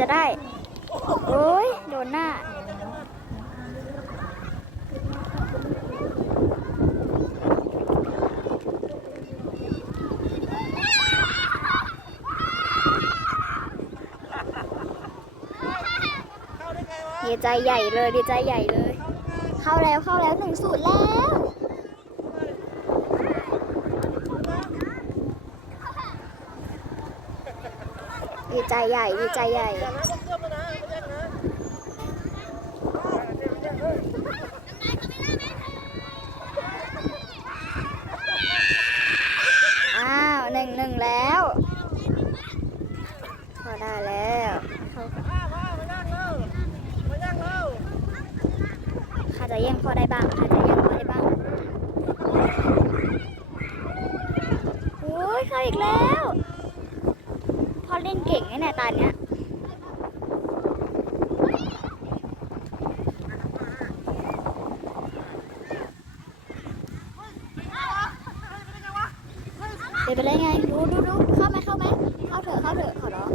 จะได้ โอ้ย โดนหน้า ดีใจใหญ่เลย ดีใจใหญ่เลย เข้าแล้วเข้าแล้วหนึ่งสูตรแล้ว ดีใจใหญ่ดีใจใหญ่อ้าวหนึ่งหนึ่งแล้วพอได้แล้วเข้าจะแย่งพ่อได้บ้างข้าจะแย่งพ่อได้บ้างโอ้ยเข้าอีกแล้ว เก่งไงเนี่ยตาเนี้ยเดี๋ยวไปได้ไง ดูดูดูเข้าไหมเข้าไหมเข้าเถอะเข้าเถอะขอร้อง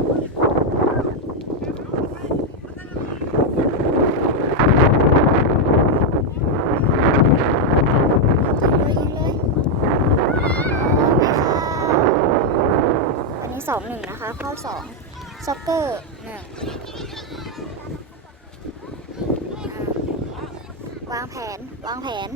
เลยยิงเลยโอ้ไม่เข้าอันนี้สองหนึ่งนะคะ เข้า สองซ็อกเกอร์หนึ่งอ่าวางแผน วางแผน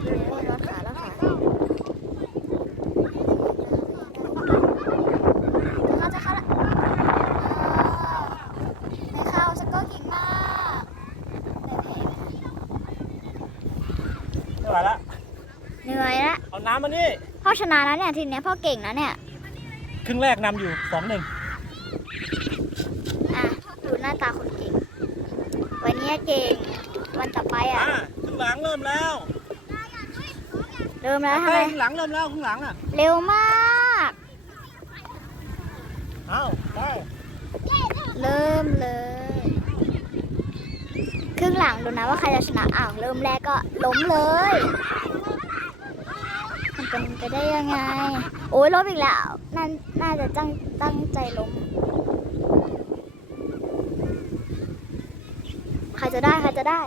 เอ้ยรถขารถขาจะเข้าจะเข้าละอ่าไม่เข้าสกเกอร์เก่งมากได้แผนไม่ไหวละเหนื่อยละ เอาน้ำมานี่ พ่อชนะแล้วเนี่ยทีเนี้ยพ่อเก่งนะเนี่ยครึ่งแรกนำอยู่สองหนึ่งอะดูหน้าตาคนเก่ง วันนี้เก่งวันต่อไปอะอ่าครึ่งหลังเริ่มแล้วเริ่มแล้วทำเต้ไมครึ่งหลังเริ่มแล้วครึ่งหลังอะเร็วมาก เอาได้เริ่มเลย ครึ่งหลังดูนะว่าใครจะชนะอ้าวเริ่มแรกก็ล้มเลย กันไปได้ยังไง โอ้ยล้มอีกแล้วน่นน่าจะตั้งตั้งใจล้มใครจะได้ใครจะได้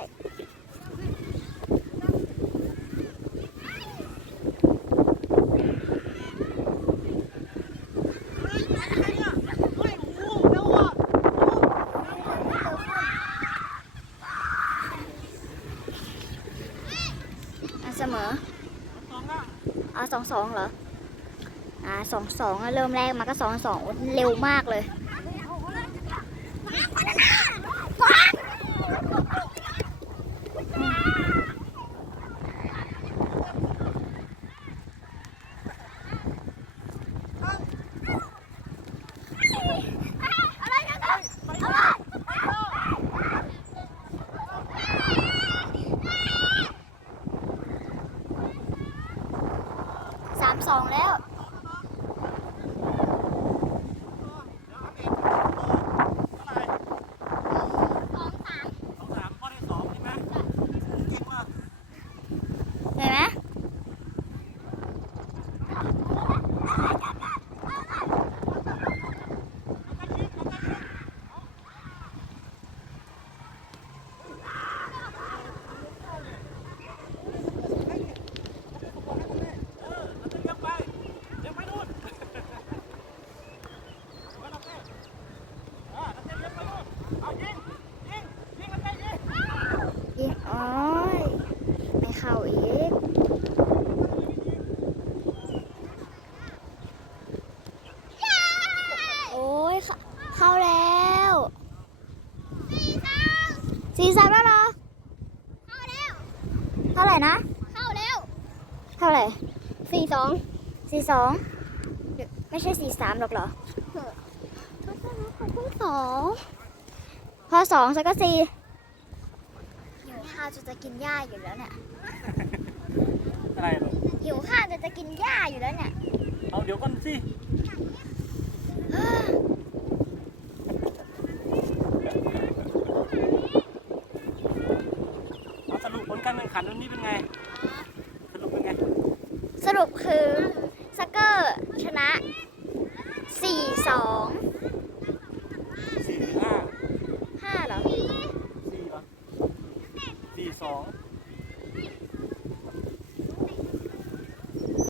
อะเสมอ อสองสองเหรอ อ่าสองสองเริ่มแรกมาก็สองสองเร็วมากเลย สองแล้ว สองสามข้อที่สองใช่ไหมเก่งมาก เห็นไหม เออแล้วก็ยังไปยังไปนู่นเอาแล้วเต้อ่าแล้วเต้ยังไปนู่นเอายิงยิงยิงแล้วเต้ยิง ยิงโอ้ยไม่เข้า อีกโอ้ยเข้าเข้าแล้วสี่สามแล้วเหรอเข้าแล้วเท่าไหร่นะ เข้าแล้วเท่าไหร่สี่สองสี่สองไม่ใช่สี่สามหรอกเหรอทุกสองพอสองฉันก็สี่หิว ข้าวจนจะกินหญ้าอยู่แล้วเนี่ยอะไรหรอหิวข้าวจนจะกินหญ้าอยู่แล้วเนี่ยเอาเดี๋ยวก่อนสิเอาสรุปผลการแข่งขันวันนี้เป็นไง สรุปเป็นไง สรุปคือสักเกอร์ชนะ 4-2